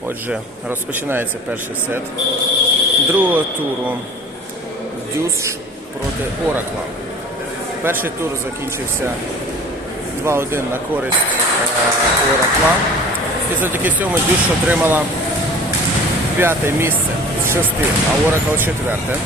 Отже, розпочинається перший сет другого туру Дюс проти Оракла. Перший тур закінчився 2-1 на користь е, Оракла. І завдяки цьому Дюш отримала п'яте місце з шести, а Оракл четверте.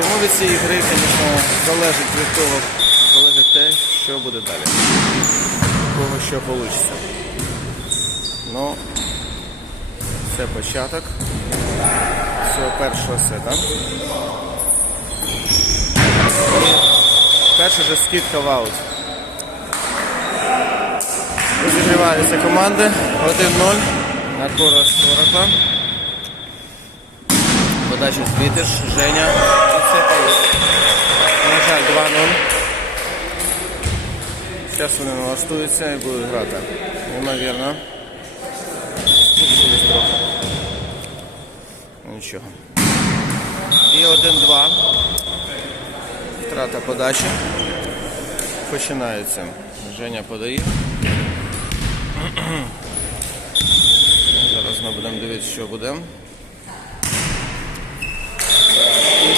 Тому від цієї гри, звісно, залежить від того, залежить те, що буде далі. Кого що вийде. Ну, це початок цього першого сета. Перший же скидка в аут. Розігріваються команди 1-0 на користь Оракла. Подача Світиш, Женя. Це. На жаль, 2-0. Зараз вони налаштуються і будуть грати. Ймовірно. Ну, Нічого. І 1-2. Втрата подачі. Починається. Женя подає. Зараз ми будемо дивитися, що буде.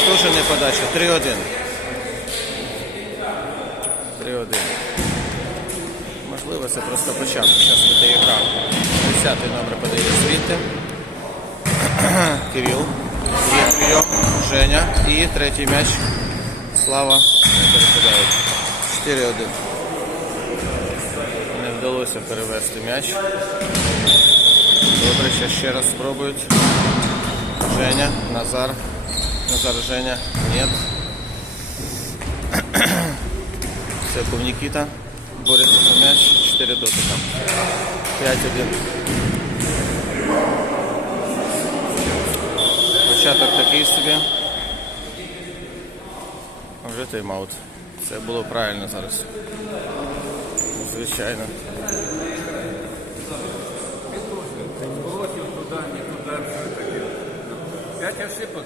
Теж не подача. 3-1. 3-1. Можливо, це просто початок. Зараз буде гра. 10 номер подає звідти. Кирил. Є прийом. Женя. І третій м'яч. Слава не перекидають. 4-1. Не вдалося перевести м'яч. Добре, ще ще раз спробують. Женя, Назар. Назар, Женя. Нет. Був Нікіта. Бореться за м'яч. 4 дотика. 5-1. Початок такий собі. Вже тайм-аут. Це було правильно зараз. Звичайно. Пять ошибок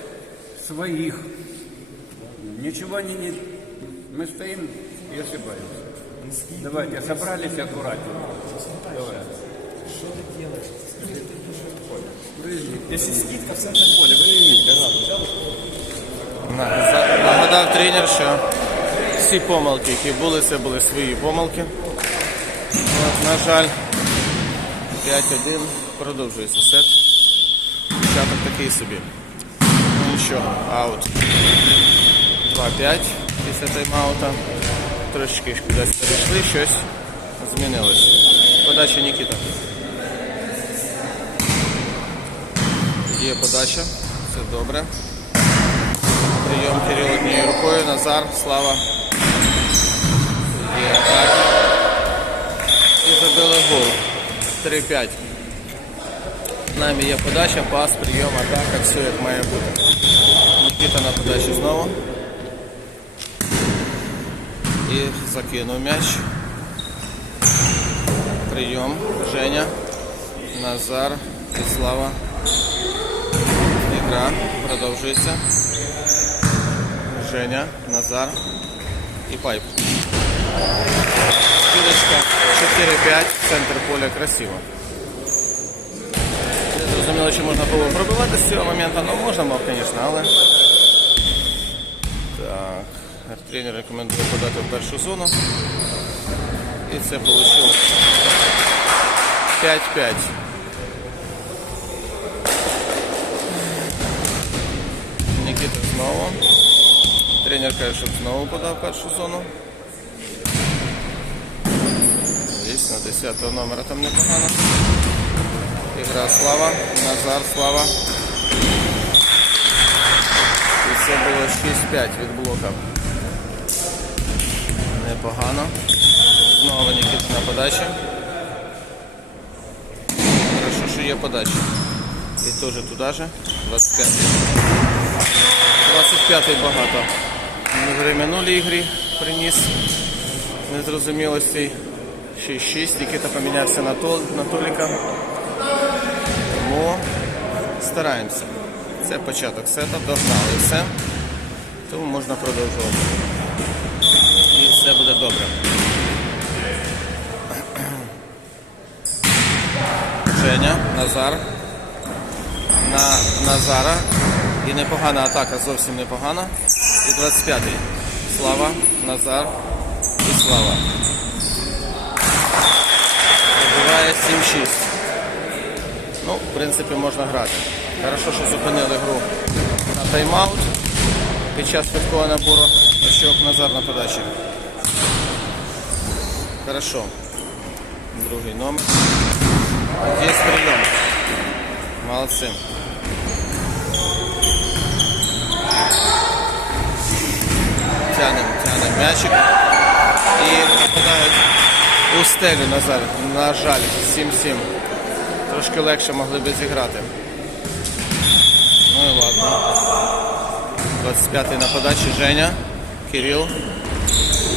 своих. Ничего не, не... Мы стоим и ошибаемся. Давайте, собрались аккуратнее. Давай. Если скидка в центр поля, ви не вмієте Нагадав тренер, що всі помилки, які були, це були свої помилки. От, на жаль, 5-1 продовжується сет. Початок такий собі. Ну нічого, аут. 2-5 після тайм-аута. Трошечки кудись перейшли, щось змінилось. Подача Нікіта. Є подача, це добре. Прийом Кирил однією рукою, Назар, Слава. Є атака. І забили гол. 3-5. Нами є подача, пас, прийом, атака, все як має бути. Нікіта на подачі знову. І закинув м'яч. Прийом. Женя. Назар і Слава. Ігра продовжується. Женя, Назар і пайп. Кілочка 4-5, центр поля красиво. Не зрозуміло, чи можна було пробивати з цього моменту, ну можна мав, звісно, але. Так, Тренер рекомендує подати в першу зону. І це вийшло 5-5. Нікіта знову. Тренер каже, щоб знову подав першу зону. Дійсно, 10-го номера там непогано. Ігра Слава, Назар Слава. І це було 6-5 від блока. Непогано. Знову Нікіта на подачі. Хорошо, що є подача. І теж туди же. 25. 25-й багато. В минулій ігрі приніс незрозумілостей. 6-6, Нікіта помінявся на, Тол, на Толіка. Тому стараємося. Це початок сета, догнали все. Тому можна продовжувати. І все буде добре. Женя, Назар. На Назара. І непогана атака, зовсім непогана. І 25-й. Слава, Назар і Слава. Забиває 7-6. Ну, в принципі, можна грати. Хорошо, що зупинили гру на тайм-аут під час швидкого набору очок Назар на подачі. Хорошо. Другий номер. Є прийом. Молодці. Тянем, тянем м'ячик. І попадають у стелю Назар. На жаль, 7-7. Трошки легше могли би зіграти. Ну і ладно. 25-й на подачі Женя, Кирил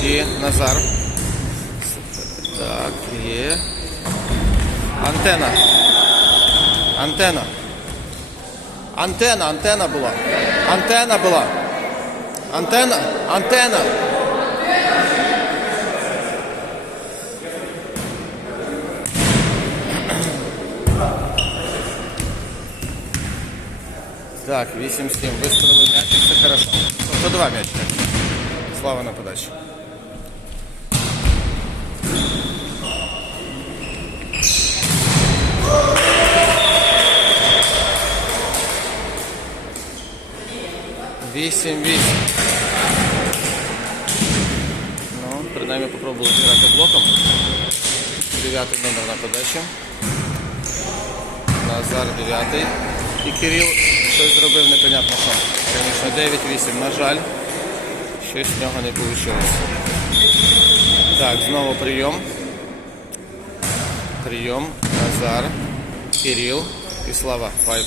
і Назар. Так, є. Антена. Антена. Антена, антена була. Антена була. Антена, антена. Так, 8-7. Вистріли м'ячик, все хорошо. Тобто два м'ячика. Слава на подачі. Вісім, вісім. Ну, принаймні попробували зіграти блоком. Дев'ятий номер на подачі. Назар дев'ятий. І Кирил щось зробив непонятно що. Звісно, 9-8, на жаль. Щось в нього не вийшло. Так, знову прийом. Прийом. Назар. Кирил і Слава. Пайп.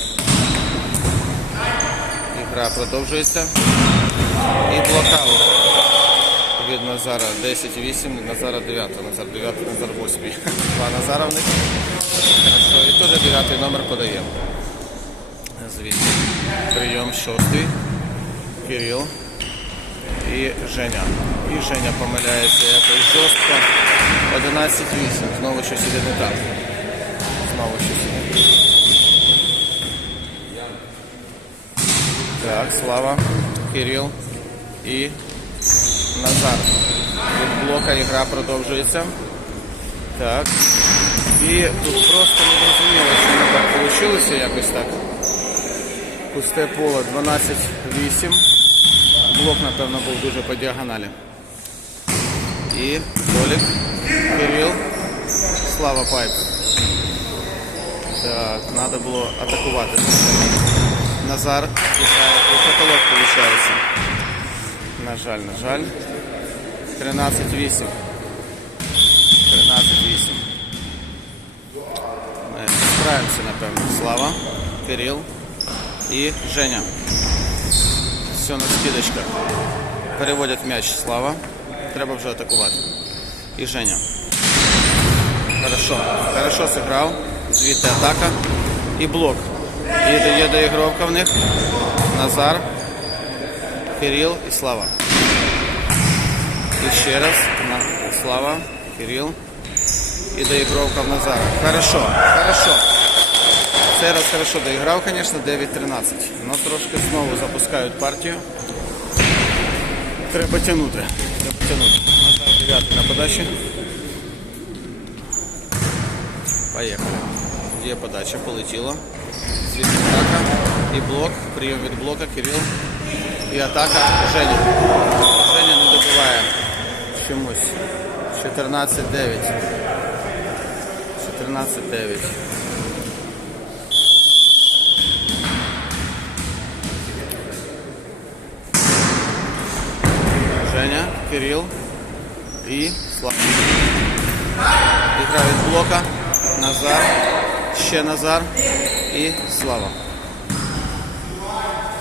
Ігра продовжується. І блокаут. Від Назара 10-8, Назара 9, Назар 9, Назар 8. Два Назара в них. І теж 9 номер подаємо. Звідси. Прийом шостий. Кирил. І Женя. І Женя помиляється якось жорстко. 11-8. Знову щось іде не так. Знову щось іде. Так, Слава, Кирил і Назар. Від блока ігра продовжується. Так. І тут просто не зрозуміло, що не так вийшло якось так. Пусте поле 12-8. Блок, напевно, був дуже по діагоналі. І Толік, Кирил, Слава Пайп. Так, треба було атакувати. Назар у потолок, виходить. На жаль, на жаль. 13-8. 13-8. Ми справимося, напевно. Слава, Кирил і Женя. Все на скидочках. Переводять м'яч Слава. Треба вже атакувати. І Женя. Хорошо. Хорошо зіграв. Звідти атака. І блок. Їде, є доігровка в них. Назар, Кирил і Слава. І раз. Слава, Кирил. І доігровка в Назара. Хорошо, хорошо. Цей раз хорошо доіграв, звісно, 9-13. Но трошки знову запускають партію. Треба тягнути. Треба тягнути. Назар 9 на подачі. Поїхали. Є подача, полетіло. Звідти атака і блок. Прийом від блока, Кирил. І атака Женя. Женя не добиває чомусь. 14-9. 14-9. Женя, Кирил і Слава. Ігра від блока. Назар. Ще Назар. І Слава.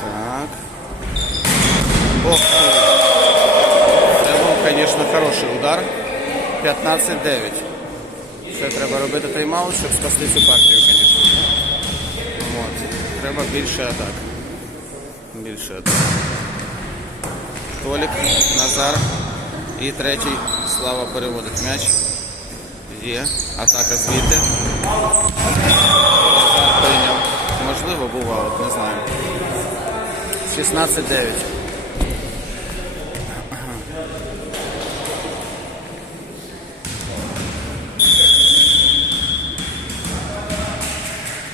Так. Ох. Це був, звісно, хороший удар. 15-9. Ще треба робити тайм-аут, щоб спасти цю партію, звісно. От. Треба більше атак. Більше атак. Толік, Назар. І третій Слава переводить м'яч. Є. Атака звідти. Назар прийняв. Можливо, був аут, не знаю. 16-9.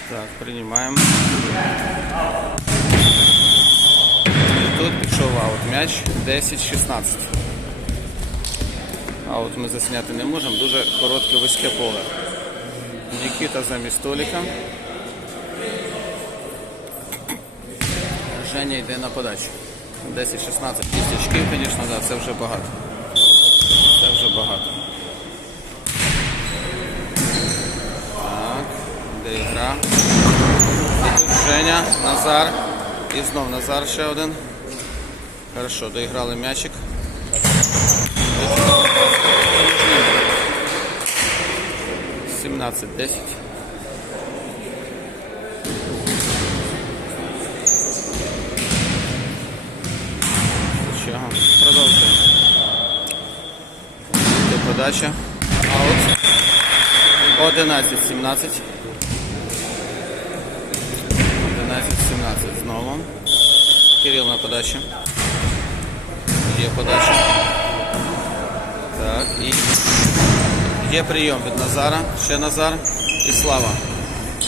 Так, приймаємо. Тут пішов аут. М'яч 10-16. Аут ми засняти не можемо. Дуже коротке вузьке поле. Нікіта замість Толіка. Женя йде на подачу. 10-16. 6 очків, звісно, да, це вже багато. Це вже багато. Так, де ігра? Женя, Назар. І знов Назар ще один. Хорошо, доіграли м'ячик. Сімнадцять десять. Продовжуємо. Йде подача. Аут. 11-17. 11-17 знову. Кирил на подачі. Є подача. Так, і є прийом від Назара. Ще Назар і Слава.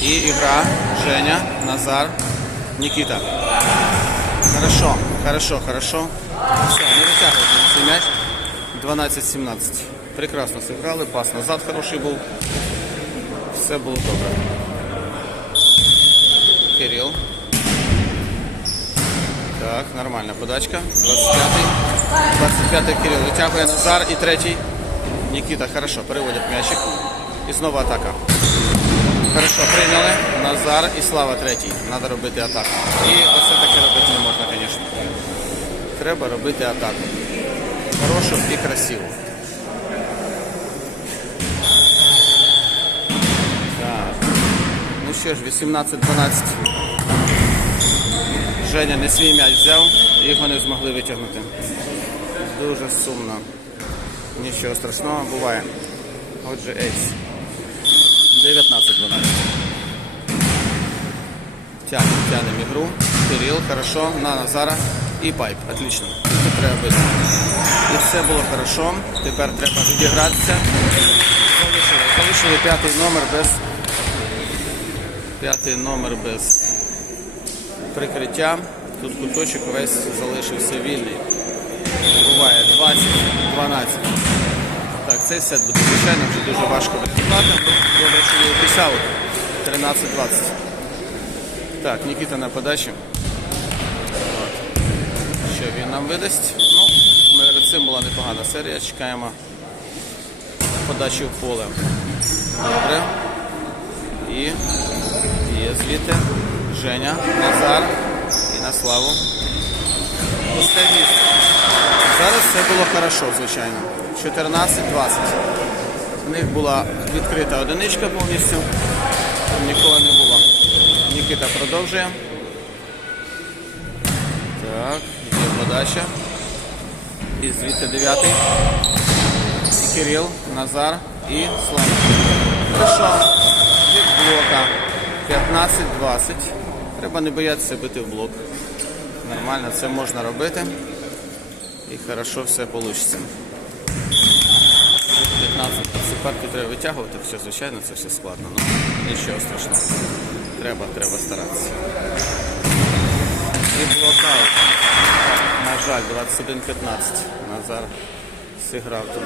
І ігра. Женя, Назар, Нікіта. Хорошо, хорошо, хорошо. Все, не витягуйте цей м'яч. 12-17. Прекрасно зіграли, пас назад хороший був. Все було добре. Кирил. Так, нормальна подачка. 25-й. 25-й Кирил витягує Назар і третій. Нікіта, хорошо, переводять м'ячик. І знову атака. Хорошо, прийняли. Назар і Слава третій. Треба робити атаку. І оце таке робити не можна, звісно. Треба робити атаку. Хорошу і красиву. Так. Ну що ж, 18-12. Женя не свій м'яч взяв, його не змогли витягнути. Дуже сумно. Нічого страшного буває. Отже, ейс. 19-12. Тянем, тянем игру. Кирилл, хорошо. На Назара. І пайп. Отлично. Тут треба бити. І все було хорошо. Тепер треба відігратися. Залишили п'ятий номер без. П'ятий номер без прикриття. Тут куточок весь залишився вільний. Буває 20-12. Так, цей сет буде, звичайно, вже дуже важко відкривати. Добре, що я писав. 13-20. Так, Нікіта на подачі. Що він нам видасть? Ну, перед цим була непогана серія. Чекаємо подачі в поле. Добре. І є звідти Женя, Назар і на славу. Пусте місце. Зараз все було хорошо, звичайно. 14-20. В них була відкрита одиничка повністю. Там нікого не було. Нікіта продовжує. Так, є подача. І звідти дев'ятий. Кирил, Назар і Слава. Хорошо. Від блока. 15-20. Треба не боятися бити в блок. Нормально, це можна робити. І хорошо все вийде. 15 партію треба витягувати, все, звичайно, це все складно. Ну, нічого страшного. Треба, треба старатися. І блокаут. На жаль, 21-15. Назар зіграв туди.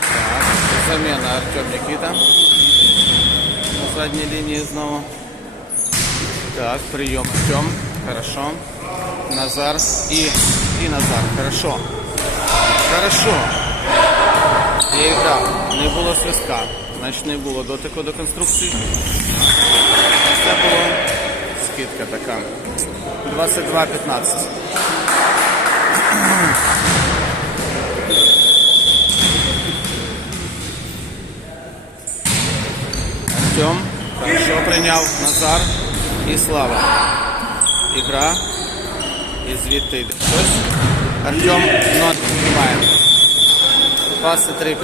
Так, заміна Артем Нікіта. На задній лінії знову. Так, прийом Артем. Хорошо. Назар і, і Назар. Хорошо. Хорошо. Я грав. Не було свистка. Значить не було дотику до конструкції. Це було скидка така. 22-15. Артем. Хорошо прийняв Назар і Слава. Ігра. І звідти йде хтось. Артем ну, тримає. 23-15.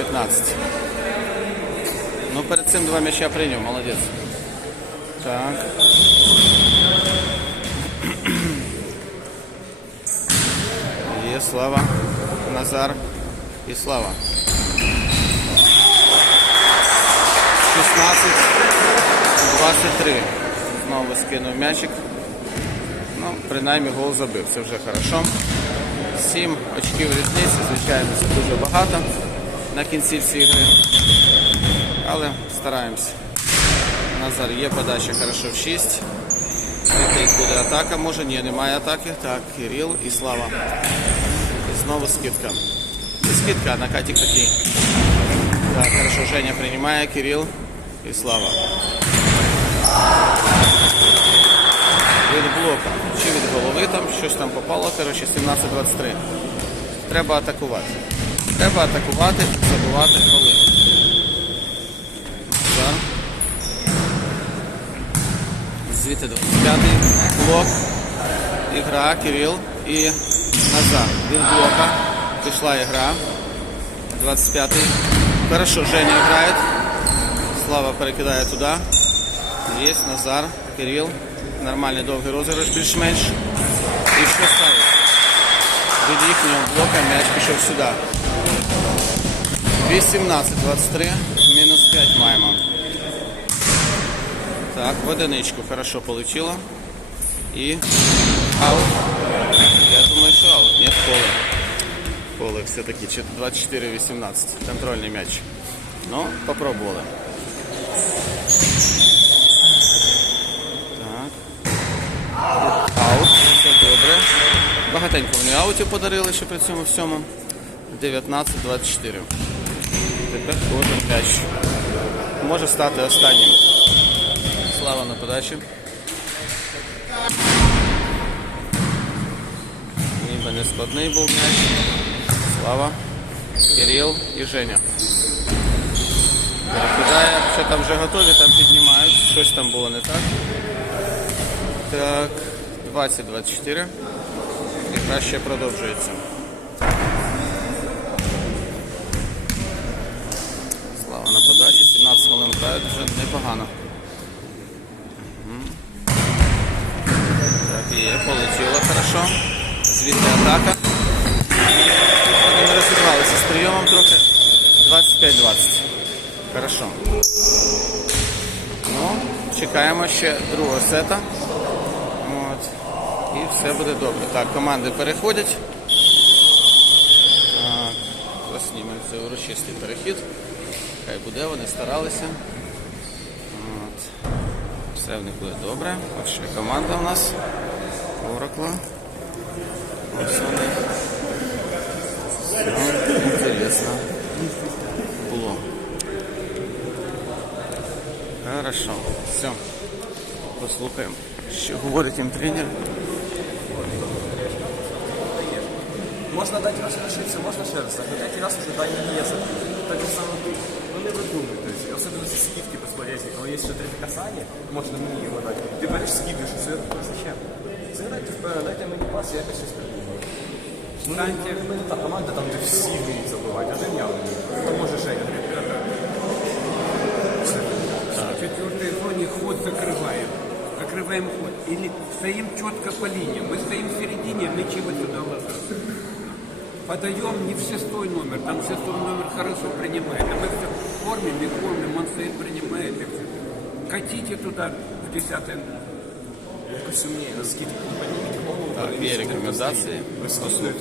Ну, перед цим два м'яча прийняв, молодець. Так. Є Слава, Назар і Слава. 16, 23. Знову скинув м'ячик. Ну, принаймні гол забив, це вже хорошо. 7 очків різниці, звичайно, це дуже багато на кінцівці гри. Але стараємося. Назар є подача хорошо в 6. Який буде атака, може, ні, немає атаки. Так, Кирил і Слава. І знову скидка. Не скидка, а накатик такий. Так, хорошо, Женя приймає, Кирил і Слава. Від блока. Чи від голови там щось там попало, коротше, 17-23. Треба атакувати. Треба атакувати, забивати голи. Назар. Звідти 25-й блок. Ігра, Кирил і Назар. Від блока. Пішла ігра. 25-й. Хорошо, Женя грає. Слава перекидає туди. Є Назар, Кирил. Нормальний довгий розіграш більш-менш. І що ставить? Від їхнього блока м'яч пішов сюди. 18-23. Мінус 5 маємо. Так, в одиничку хорошо получило. І аут. Я думаю, що аут. Нет, поле. Поле все-таки 24-18. Контрольний м'яч. Ну, попробували. Так. Аут. Все добре. Багатенько вони аутів подарили ще при цьому всьому. 19-24. Тепер кожен м'яч. Може стати останнім. Слава на подачі. Ніби не складний був м'яч. Слава, Кирил і Женя. Перекидає, що там вже готові, там піднімають. Щось там було не так. Так, 20-24. Ігра ще продовжується. Слава на подачі, 17 хвилин грають, вже непогано. Так, є, полетіло хорошо. Звідти атака. Вони не розібралися з прийомом трохи. 25-20. Хорошо. Ну, чекаємо ще другого сета. Все буде добре. Так, команди переходять. Так, заснімемо це урочистий перехід. Хай буде, вони старалися. От. Все в них буде добре. Ще команда у нас. Оракла. Ось вони. Ну, Інтересно. Було. Хорошо. Все. Послухаємо. Що говорить їм тренер. Можна дати раз ошибся, можна ще раз. А третій раз уже дай не є забити. Так же саме тут. Ну не видумуйте. Особливо ці скидки безполезні. Коли є ще третє касання, можна мені його дати. Ти береш скидуєш, і це зачем? Зіграйте вперед, дайте мені пас, я якось щось придумаю. Ну, не, ну, не та команда, там де всі вміють забивати, один я вмію. То може Женя. В четвертой зоне ход закрываем. Закрываем ход. Или стоим четко по линиям. Мы стоим в середине, мячи вот сюда ложатся. Подаем не в шестой номер, там шестой номер хорошо принимает. А мы все кормим и кормим, он стоит, принимает. и всё. Катите туда в десятый. Якось умніє, на скидку. Підніміть голову. Так, є рекомендації. Послухали.